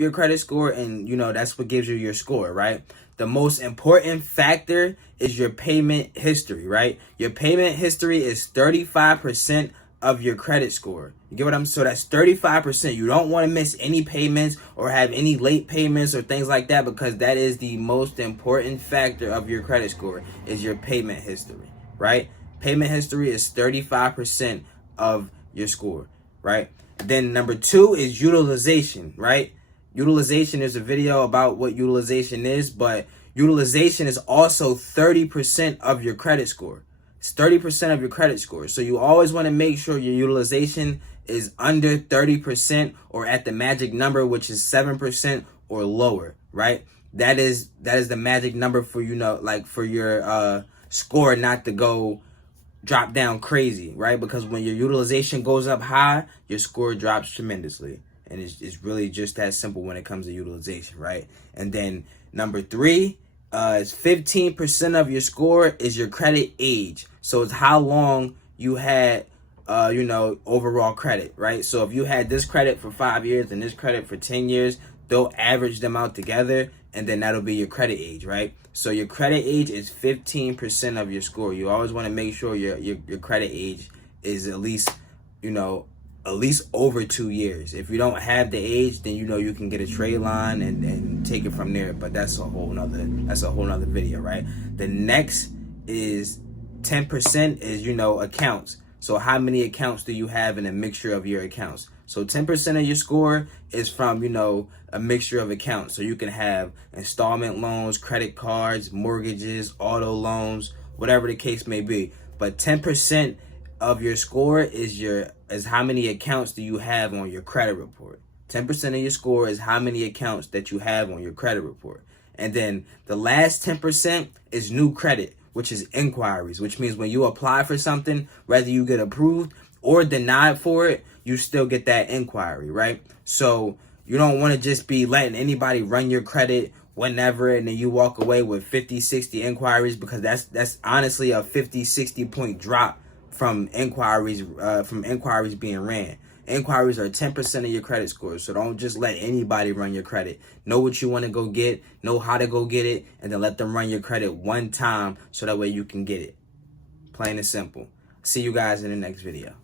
your credit score, and that's what gives you your score, right? The most important factor is your payment history, right? Your payment history is 35% of your credit score. You get what I'm saying? So that's 35%. You don't want to miss any payments or have any late payments or things like that, because that is the most important factor of your credit score, is your payment history, right? Payment history is 35% of your score, right? Then number 2 is utilization, right? Utilization, there's a video about what utilization is, but utilization is also 30% of your credit score. It's 30% of your credit score. So you always want to make sure your utilization is under 30% or at the magic number, which is 7% or lower, right? That is the magic number for, for your score not to go drop down crazy, right? Because when your utilization goes up high, your score drops tremendously. And it's really just that simple when it comes to utilization, right? And then number 3 is 15% of your score is your credit age. So it's how long you had, overall credit, right? So if you had this credit for 5 years and this credit for 10 years, they'll average them out together, and then that'll be your credit age, right? So your credit age is 15% of your score. You always want to make sure your credit age is at least over 2 years. If you don't have the age, then you can get a trade line and take it from there. But that's a whole nother video, right? The next is 10% is accounts. So how many accounts do you have in a mixture of your accounts? So 10% of your score is from a mixture of accounts. So you can have installment loans, credit cards, mortgages, auto loans, whatever the case may be. But 10% of your score is how many accounts do you have on your credit report. 10% of your score is how many accounts that you have on your credit report. And then the last 10% is new credit, which is inquiries, which means when you apply for something, whether you get approved or denied for it, you still get that inquiry, right? So you don't want to just be letting anybody run your credit whenever, and then you walk away with 50, 60 inquiries, because that's honestly a 50, 60 point drop from inquiries being ran. Inquiries are 10% of your credit score. So don't just let anybody run your credit. Know what you want to go get, know how to go get it, and then let them run your credit one time so that way you can get it. Plain and simple. See you guys in the next video.